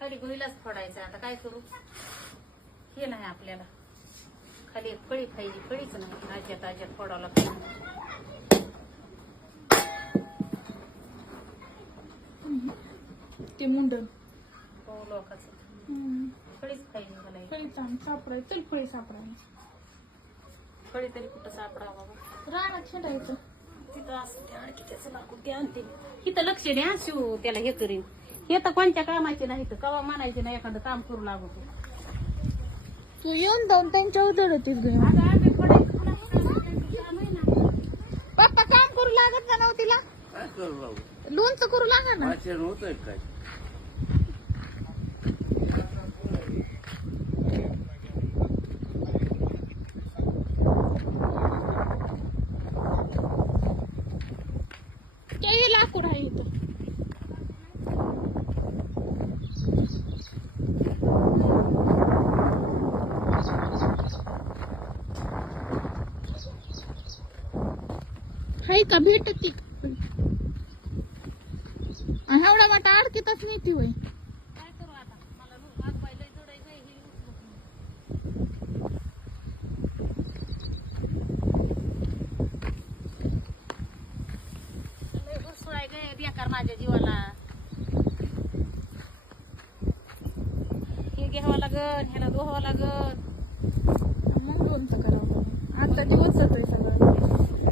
खाली गोईलाच फोडायचं. आता काय करू? हे नाही आपल्याला. खाली फळी पाहिजे फळीच नाही. आज्यात आज्यात फोडावं लागतं ते मुंडन. हो लोकांचं. फळीच पाहिजे मला. फळी सापडाय चल फळी सापडायला फळी तरी कुठं सापडावं बाबा? रानात खेळायचं तिथं असते आणखी त्याचं लाकूड ते आणते इथं लक्ष द्या शिव. त्याला हे करीन. हे तर कोणत्या कामाचे नाही तर कवा म्हणायचे नाही एखादं काम करू लागतो तू. येऊन जाऊन त्यांच्या उजड होतीस घरी आता आम्ही काम आहे ना. पप्पा काम करू लागत का नव्ह तिला काय करू लोणचं करू लागा ना. वाचन होतंय काय? हाय का। भेटत ती एवढा वाटा अडकीतच नाही ती होय. ही बेकार माझ्या जीवाला. हे घ्यावं लागन ह्याला धुवावं लागन. मग लोणचं करावं. आता दिवस जातोय सगळं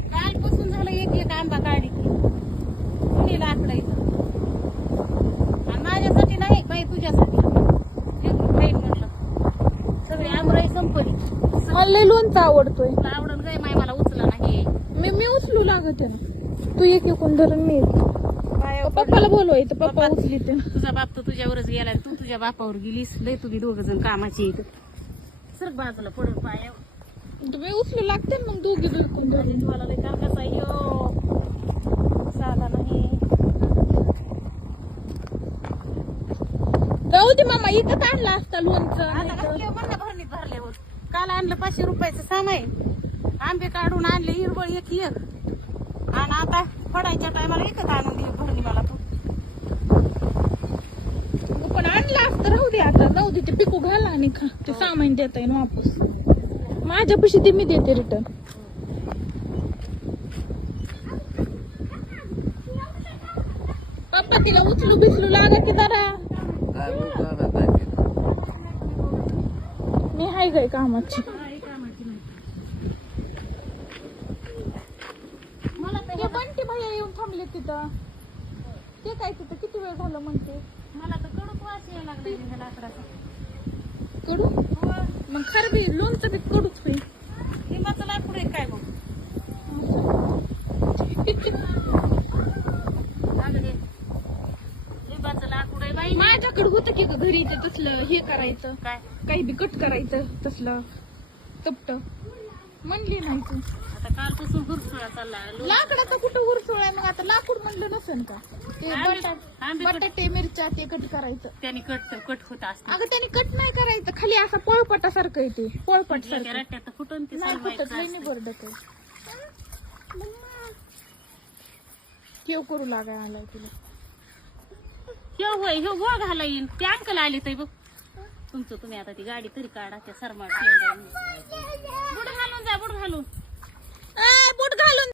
कालपासून झालं एक एक आंबा काढी कुणी लाकडं इथं आणि माझ्यासाठी नाही बाई तुझ्यासाठी लेकरं खाईन म्हणलं सगळी मला लय लोणचं आवडतोय. तुला आवडत गाय माय मला उचला नाही मी मी उचलू लागत आहे ना. तू एक एकूण धरून मी एक. पप्पाला बोलवायचं पप्पा पप्पा- उचली ते. तुझा बाप तर तुझ्यावरच गेला तू तुझ्या बापावर गेलीस. लय तुम्ही दोघ जण कामाची सर बाजूला पडून पायावर तुम्ही उचलू लागते ना मग दोघी एकूण धरून. मला लय काम कसा यो. साधा नाही. जाऊ दे मामा इथं आणला असता लोणचं. आता कसले काल आणलं पाचशे रुपयाचं सामाई आंबे काढून आणले हिरवळ एक एक. आणि आता फडायच्या टायमाला एकच आणून दिली भरणी मला तू. पण आणला असतं राहू दे आता. जाऊ दे ते पिकू घाला आणि खा. ते सामान देता येईल वापस. माझ्या पैसे ते मी देते रिटर्न पप्पा तिला उचलू बिचलू लागा की जरा काय म्हणतो आता काय केलं? मी हाय गाय कामाची. मला तर ते बंटी भैया येऊन थांबले तिथं. ते काय तिथं? किती वेळ झालं म्हणते? मला तर कडूक वास यायला लागला कडू? मग खरं बी लोणचं बी कडूच होईल लिंबाचं लाकूड आहे काय बघ अगं हे. लिंबाचं लाकूड आहे बाई माझ्याकडे होतं की ग घरी ते तसलं हे करायचं काय? काही बी कट करायचं तसलं तपट. म्हणली नाही तू. आता कालपासून हुरसुळा चालला लो- लाकडाचं कुठं उरसोळ आहे? मग आता लाकूड म्हणलं नसेल का? ते आम्ही- बटाट आम्ही कट- बटाटे मिरच्या ते कट करायचं. त्याने कट कट होत असते अगं त्याने कट नाही करायचं. खाली असं पळपटासारखं आहे ते. पळपट सारखं रट्ट्यात फुटून ते नाही फुटत. बरडत केव करू लागाय आलाय तुला. ह्यो होय ह्यो गोळ घालाईन ते अंकल आले ते बघ. तुमचं तुम्ही आता ती गाडी तरी काढा त्या सरमाट बुट घालून जा बुट घालून. बुट घालून